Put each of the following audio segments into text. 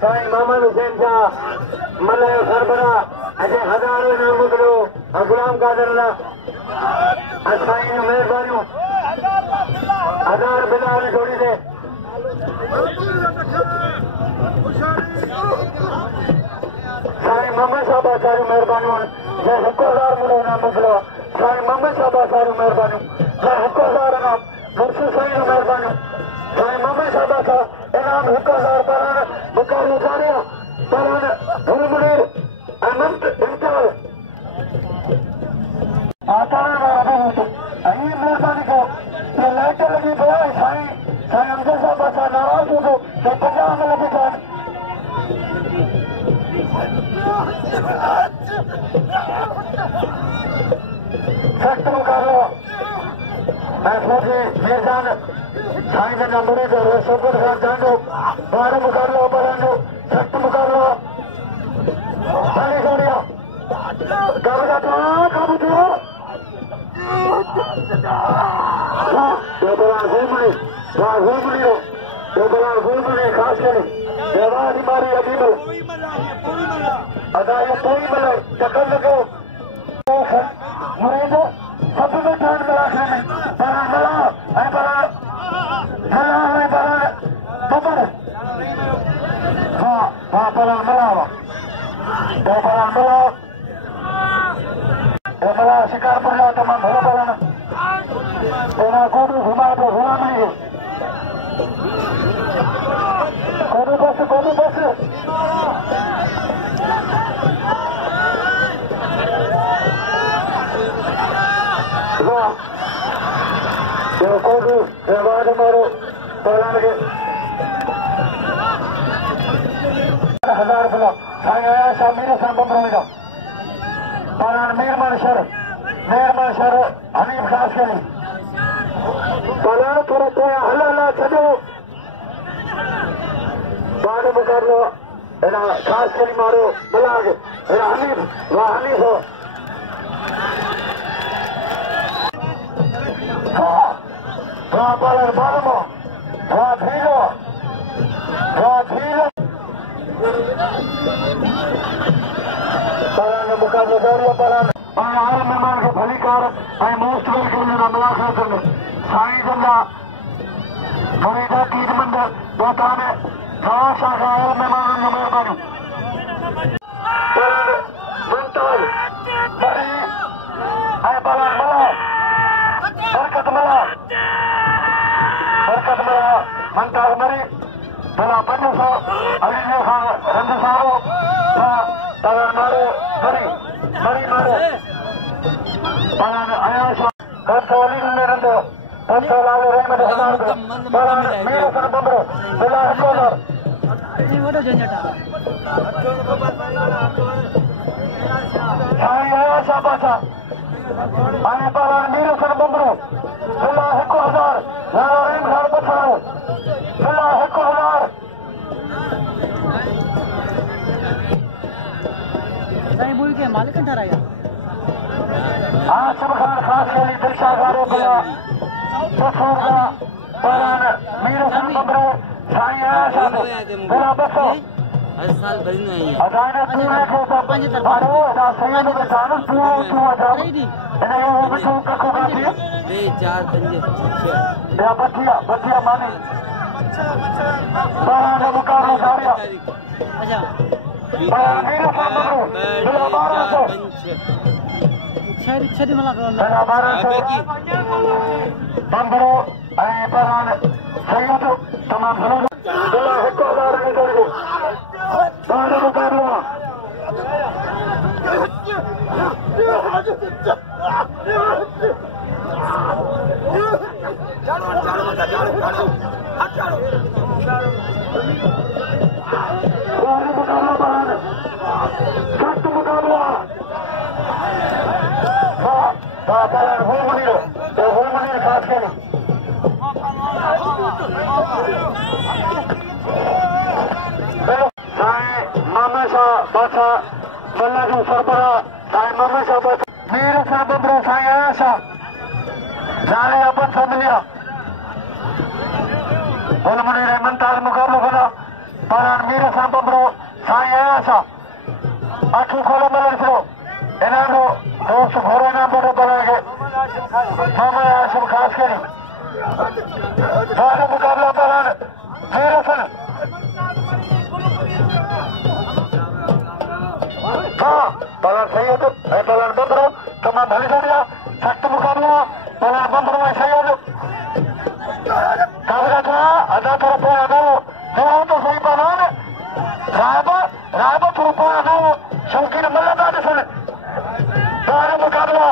साईं मोहम्मद हुसैन शाह मल्ल सरबरा अजे हज़ारों इनाम मोकिलियो गुलाम कादर साईं महिरबानियूं 1000 बिलाल जोड़ी दे साईं मोहम्मद शाह सारी महिरबानियूं जय 1000 मिलो इनाम मोकिलियो साईं मोहम्मद शाह सारी महिरबानियूं जय 1000 इनाम मुर्शिद साईं महिरबानियूं साईं मोहम्मद शाह इनाम 1000 पर मुकाबलो जानिया पर गुरमुनीर अनंत इंतजार आता ये मेहरबानी को ये लाइट लगी तो साईं साईं अमजद साहब सा नाराज हो तो 50 में लगी था सख्त मुकाबला फौजी मेजबान साईं का नंबर शोकत खान जांडो बाहर मुकाबला पढ़ानो सख्त मुकाबला साली सोनिया काबू काबू थो घूमने खास करे व्यवहार मारी अबीमल अदा कोई मिले चक्कर लगे मुरीद सब में ठान मिला में बड़ा मिला बड़ा मिला बड़ा बबर हाँ हाँ बड़ा मिला बड़ा मिला शिकारपुर जाओ तमाम भला बड़ा तेरा गोदू घुमा दो घुमा नहीं गोदू बस गोदू व्यवहार मारो पहला लगे 1000 रुपया साईं आया शाह मेरे साथ बम रहेगा परान मेहरबान शर हनीफ खास करी परान थोड़ा तो हला छो बाद मुकाबलो एना खास करी मारो बलाग एना हनीफ वाह हनीफ वाह परान बालमो वाह धीरो परान मुकाबलो दौड़ियो परान आयल मेहमान के भलीकार मोस्ट वेलकम मुलाकात करने साईं जंदा मुरीदा कीद मंडल दोताने शाखा आयल मेहमान मेहरबानी मुमताज बड़ी परान मला बरकत मला मुमताज मरी भला 500 अली खान रंग सारो परान मारो मरी मारो परान आयाश कंसोली में रंदो कंसोलाल रहमत हमार परान मेरे सन बंबरो बिला हकोदर ये वडो झंझटा साईं आयाश बासा आए परान मेरे सन बंबरो बिला 1000 यारो रेम खान बचाओ बिला 1000 साईं बुल के मालिक ठहराया आसिफ खान खास खेली दिलशा गारो गया बसूरगा परान मीर सन बबरो साईं आया साहब बिला बसो हर साल भरी नहीं है अदाने पूरे को बारो दा सैयद के साथ तू आजा इने वो बिठो कखो गाती 2 4 5 या बतिया मानी परान मुकाबला जारिया अच्छा परान मीर सन बबरो बिला 1200 छड़ी मला बिला 1200 बंबरो ऐ परान सैयद तमाम भलो बिला 1000 में जोड़ो बाहर मुकाबला सख्त मुकाबला होमनीर खास करी साईं मामा शाह बासा मल्ला जो सरबरा साईं मामा शाह बासा मेरे साथ बबरो साईं आया शाह जाने अपन सब मिलिया होमनीर मुमताज मुकाबला बना Paran Mira Sambro, Sayasa, Akukolo Malaysia, Enano, those of Horana Boraga, Mama Asham Kaskari, Pada Mukabla Paran, Mirasan. Palan Sayed, Palan Bambro, Tama Balisaria, Sakta Mukabla, Palan Bambro, Sayed, Kavaka, Adapara Parado, Toronto Say Palan, Raba Purpano, Shunkin Maladison, Pada Mukabla,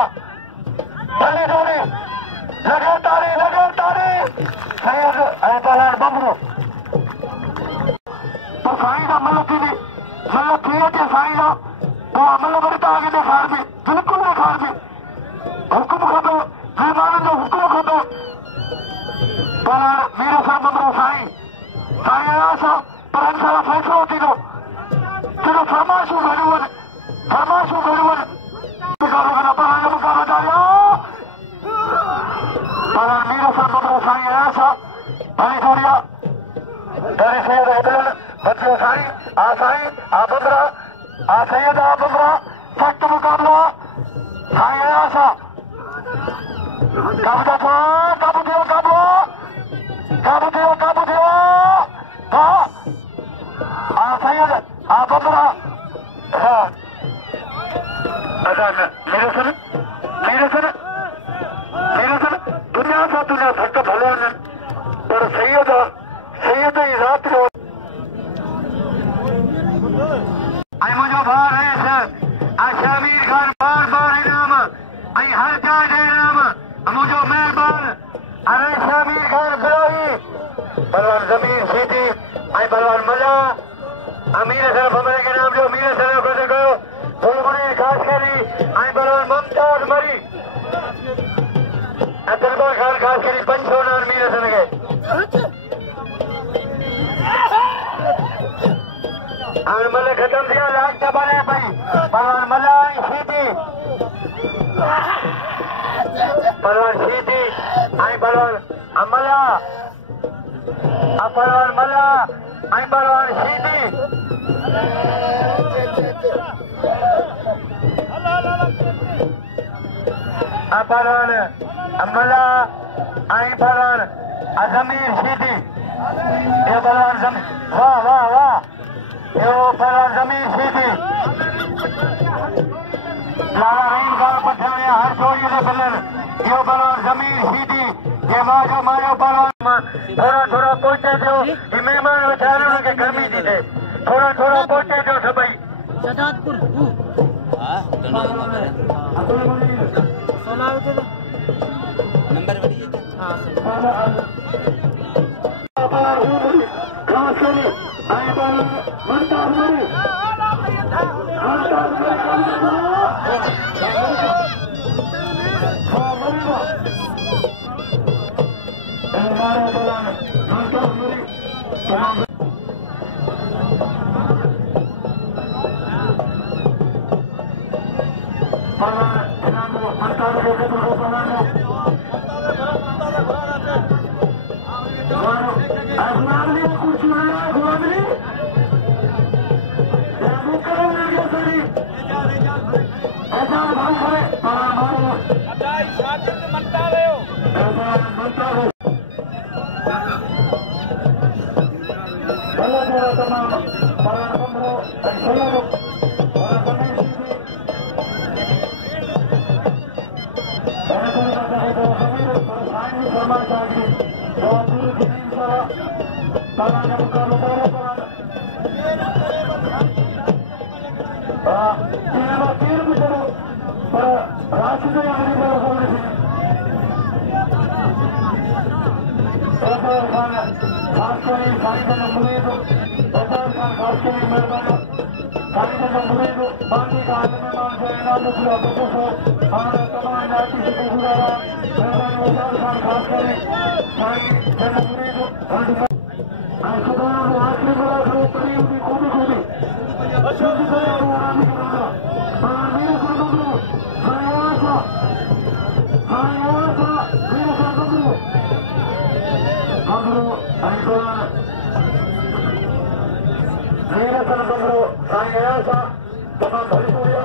Palidori, Lagatari, Sayed, Palan Bambro. तो साइड मतलब मतलब क्रिएट है साइड तो मतलब बड़ी आगे दिखा भी बिल्कुल दिखा भी हुक्म खतो फरमान जो हुक्म खतो पर मेरे सर मतलब साई ऐसा पर इंशाल्लाह फैसला होती तो चलो फरमाशु गरीबन बिकारो का पर आगे मुकाबला जारिया पर मेरे सर मतलब साई ऐसा बड़ी जोड़िया dari saya Abdul Betul Sari, Asai, Abudra, Asayed Abudra, Sakta Mukabla, Saya Asa, Kabutio, Asayed Abudra, मेरे सर दुनिया सा दुनिया भक्त भगवान पर सैयद रात को आई मुझे बार है सर अशामीर खान बार इनाम आई हर जाज इनाम मुझे मेहरबान अरे शामीर खान बिलोई बलवान जमीन सीधी आई बलवान मजा अमीर सर हमारे के नाम जो अमीर सर को देखो बुलबुली खास करी आई बलवान मुमताज मरी अतरबा खान खास करी पंचोना अमीर सर के मल खत्म दिया लाख दबाने भाई पलवान मलाई सीधी आई पलवान अमला पलवान मला आई पलवान सीधी पलवान अमला आई पलवान अजमीर सीधी ये पलवान वाह यो पलवान जमीन सीधी लाला रहीम का पठाने हर जोड़ी ने बलन यो पलवान जमीन सीधी ये माजो पलवान थोड़ा पोटे दो ये मेहमान बेचारे उनके गर्मी दी थे थोड़ा पोटे दो सभी जदादपुर नंबर बढ़िया नीरसन बंगलो साईं ऐसा तमाम भरी जोड़िया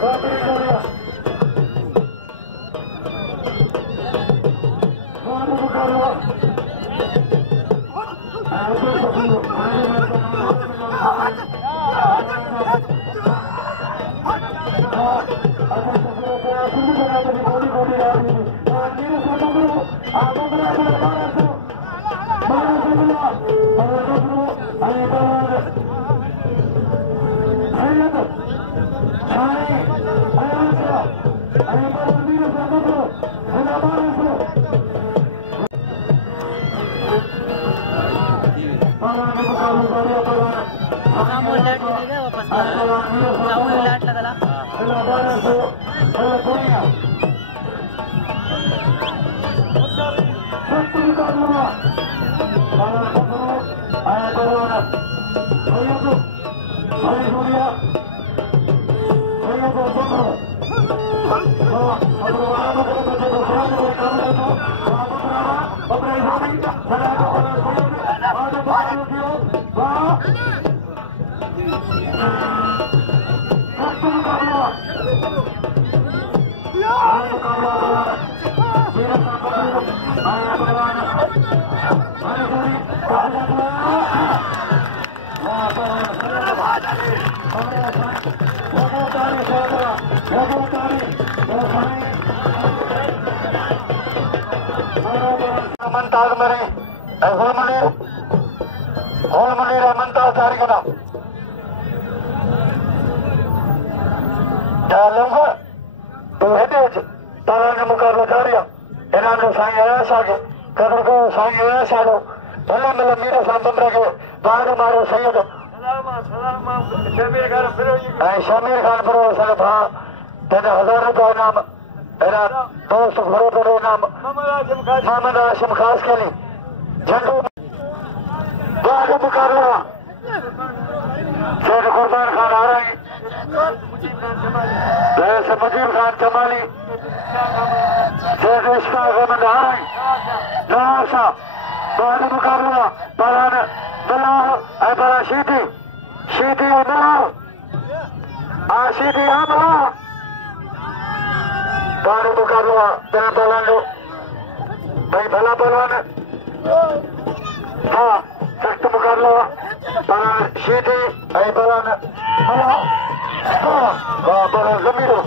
काफी जोड़िया मुकाबला मंताज मरे होल मनीर मंताज जारी करना लंगर तो हेडे तारा ने मुकाबला जारी इन्होंने साईं आयास आगे कदर को साईं आयास आगो भले मतलब मेरे सामने के बाद मारो सैयद शमीर खान फिर सर भा तेरे 1000 रुपये नाम मेरा दोस्त भरो तेरे नाम मोहम्मद हाशिम खास के लिए झंडू बाद मुकाबला शेख कुर्बान खान आ रहे हैं मुजीब खान जमाली शेख इश्फाक अहमद आ रहे हैं नवाब साहब बाद मुकाबला पलान बलाह बला शीदी शीदी बलाह शीदी बलाह बाद मुकाबला तेरा पलान लो भाई भला पलान हाँ सख्त मुकाबला पलान शीदी पलान जमीरो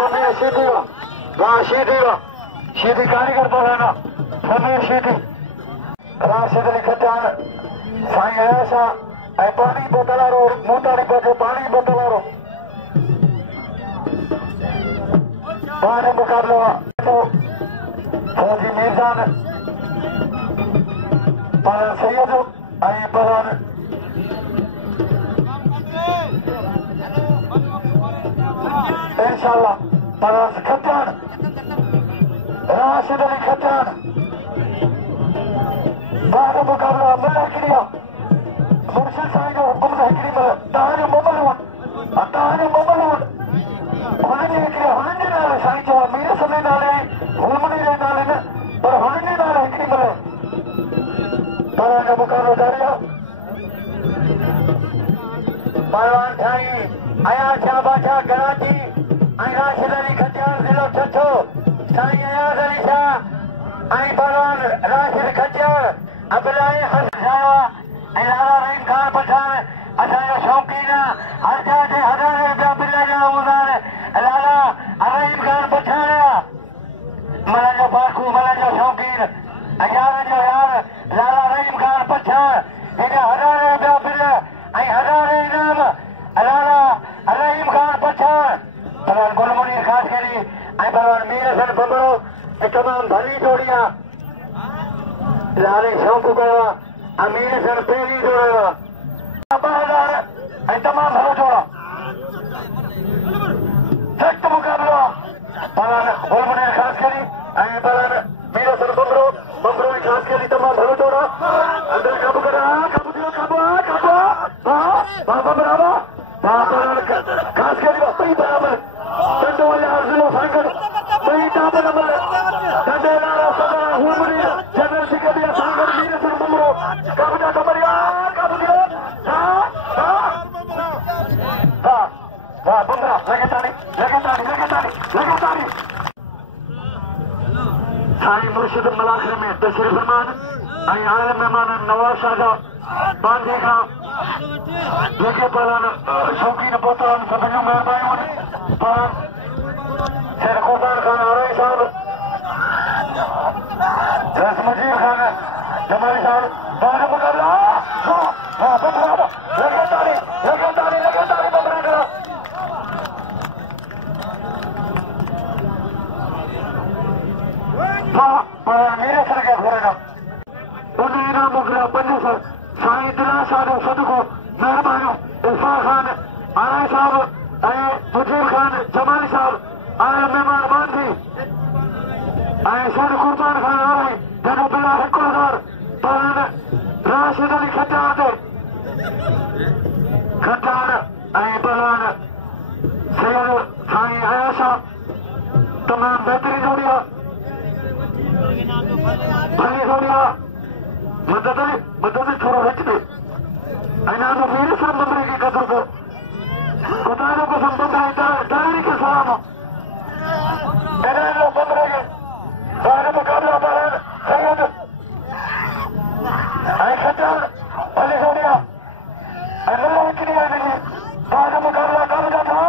जमीर शीदी शीदी कारीगर पलाना जमीर शीदी राशिद अली खटान साईं ऐसा पानी बोतलारो मूतारी बजे पानी बोतलारो बाद मुकाबला तो फौजी मीरजान पलान सैयद पलान इंशाल्लाह पलान खटान राशिद अली खटान बाद मुकाबला मुल्ला हिकड़िया मुर्शिद साईं जो हुकुम से हिकड़ी मिले तव्हांजो मोबाइल हुनजे हिकिड़े हुननि जे नाले साईं चयो मीर समे नाले हुलमणी जे नाले न पर हुननि जे नाले हिकड़ी मिले तव्हांजो मुकाबलो जारी आहे पहलवान साईं अयाज शाह बादशाह कराची ऐं राशिद अली खटियार ज़िलो छठो साईं अयाज अली शाह ऐं पहलवान राशिद खटियार अबलाए हसाया लाला रहीम खान पठान असांजो शौक़ीन हर जा जे 1000 रुपया बिल जा उधार लाला रहीम खान पठान मन जो बाखू मन जो शौक़ीन यार जो यार लाला रहीम खान पठान हिन 1000 रुपया बिल ऐं 1000 इनाम लाला रहीम खान पठान भगवान गुल मुनीर खास करी ऐं भगवान मीर हसन बबड़ो तमाम भली जोड़ी आहे लाले शौक़ कयो आहे अमीर सर पहिरीं जोड़ो 2000 ऐं तमामु भलो जोड़ा सख़्त मुक़ाबिलो भगवान गुल मुनीर खास करी ऐं भगवान मीर हसन बबड़ो ख़ास करी तमामु भलो जोड़ा अंदर काबू करा काबू थियो काबू बराबर खास करी पई बराबर चंडो वाले अर्जुनो सांगड़ पई टाबर अमल चंडे नारा सदा गुल मुनीर जनरल सेक्रेटरी सांगड़ मीर हसन साईं मुर्शिद मलाखरे में तशरीफ फरमान ऐं आयल मेहमान नवाज शाह जा बांधे खां जेके पहलान शौक़ीन पोतरनि सभिनी महिरबानियूं पहलान शेर क़ुर्बान खान आरई साहब रसमजीर खान जमाली साहब बाद मुक़ाबला लगातारी बबरा करा मेरे सर के घोड़े उन्हें इनाम मोकिलिया 500 साईं दिला शाह जो सदको महिरबानियूं इरफान खान आरई साहब ऐं मुजीर खान जमाली साहब आयल महिमान बांधी ऐं शेर क़ुर्बान खान आरई जंहिंजो बिल 1000 पहलान राशिद अली खटार ते खटार ऐं पहलान सैयद साईं आयाशा तमाम बेहतरीन जोड़ी आहे भली जोड़ी आहे मदद थोरो हिच में ऐं नालो वीर साहब बंबरे की कदर को खुदा जो कसम बंबरे डायरी के सलाम इन्हें बंबरे के बाद मुकाबला पहलान सैयद ऐं खटार भली जोड़ी आहे ऐं मुल्ला विकरी आहे इनजी बाद मुकाबला कल जा था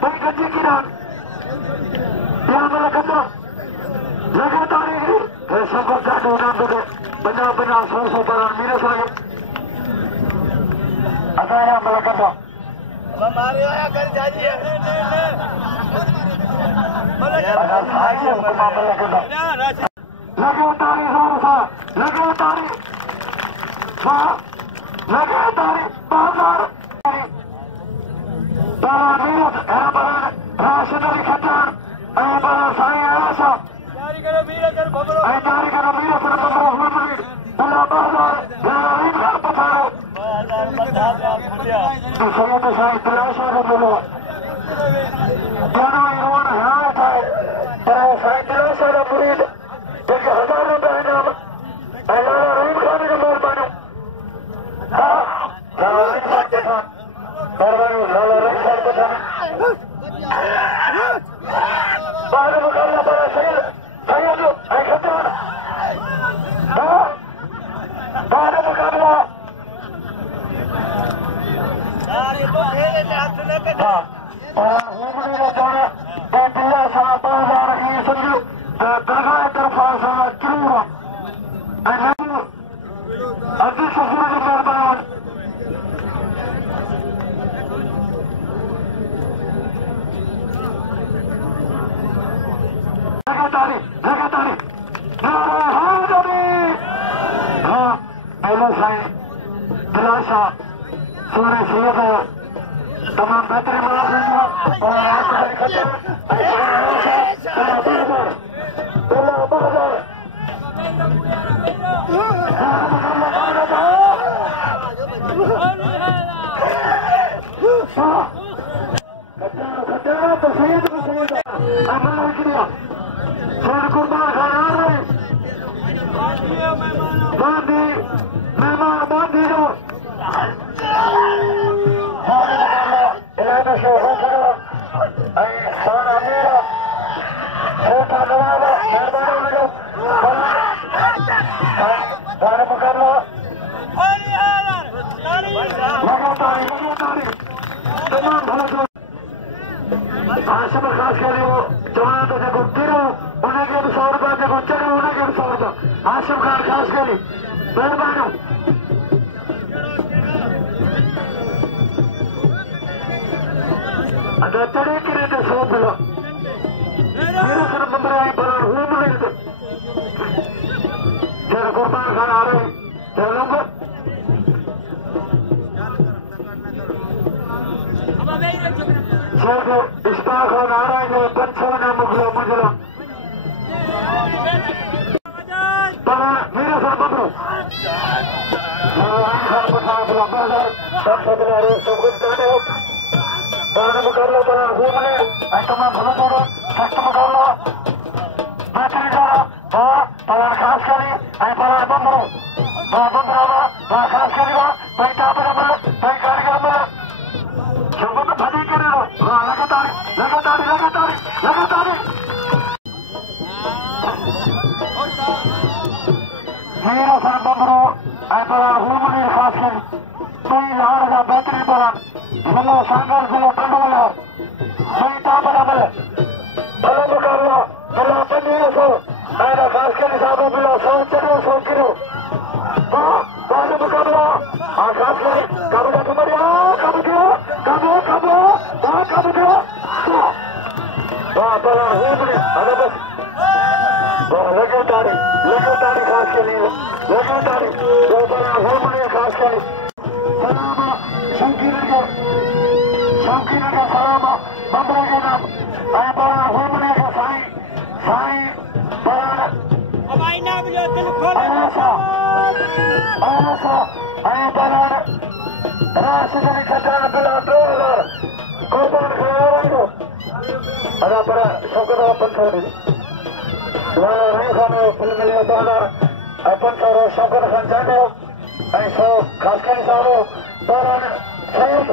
भई गजी किरान लगातार सब ॾाढो आनंद थे 50-100 परान मीर सां असांजा अमल कंदा लगातारी ज़ोर सां लगातारी बाज़ार राशिद अली खटार ऐं साईं आयाशा जारी करो मीर सर बबरो बुला बाज़ार रीम खान पथारो सैयद साईं दिला शाह जो मिलो ॼणो ई रोअण हियाण ठाहे पर साईं दिला शाह जा मुरीद जेके 1000 रुपया इनाम ऐं लाला रीम खान जो महिरबानियूं लाला रीम खान पठान महिरबानियूं लाला रीम खान पठान बाद मुकाबला पर सैयद ऐं खटार बाद मुकाबला बिल्ला सां 2000 ईअं सम्झो त दरगाह तरफ़ां सां ज़रूर ऐं अधु सफ़र जो महिरबानी लगातारी हाँ पहले साईं दिला शाह सोने सैयद तमाम बेहतरीन शेर क़ुर्बान खान आरई बांधी मेहमान बांधी जो इलाही शेख होकड़ा ऐं साना मीरा छोटा नवाब महिरबानी हुनजो बाद मुकाबला लगातारी तमाम भलो आशिम ख़ास करे वो चवणा तो जेको किरो उनखे बि 100 रुपया जेको चढ़ियो उनखे बि 100 रुपया आशिम खान ख़ास करे महिरबानियूं अदा चढ़े करे ते 100 मिलो मेरे सर नंबर आई पर हू मिले शेर क़ुर्बान खान आरई चलोगे शेर इश्ताक खान आरई जो 500 ना मुगलो मुजरा पर मेरे सर बबरू खान पठान बुला बाजार सब सबला रे सब कुछ करने हो बाद मुकाबला पर हू मिले ऐं तमाम भलो जोड़ो सख्त मुकाबला बेहतरीन जोड़ा पलान ख़ास करे ऐं पलान बबरू बंदरावा खास करेगा भाई टापर अमल भाई कारीगर अमल शंभर भजी करे लगातार लगातार लगातार लगातार मेरा सर बंदरो ऐसा हुमनी खास कर कोई लाड़ का बेहतरीन बना जिला सांगल जिला कंडवाला भाई टापर अमल भला मुकाबला भला पंडित सो ऐसा खास कर हिसाब बिला 100 चलो 100 किलो बाल मुकाबला खास कर कब का कमरिया कब गया कब गया भला हुमनी अरे बस लगातार खास के लिए लगातार वो बड़ा हुमनी खास के लिए सलाम शौकीन का सलाम बंदरा के नाम बड़ा हुमनी का साई बड़ा राष्ट्रीय खतरा बिला 2000 कुर्बान खड़ा अदा पर शौकत अपन छोड़ी नहीं खाने फिल्म लिया 2000 अपन छोड़ो शौकत खान जाने ऐसा खास कर सारो दौरान सैयद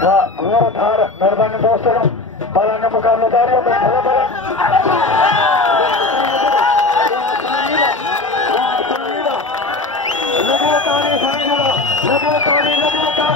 मेरा थार मेहरबानी दोस्तों बालाने मुकाबले जारी है लगातार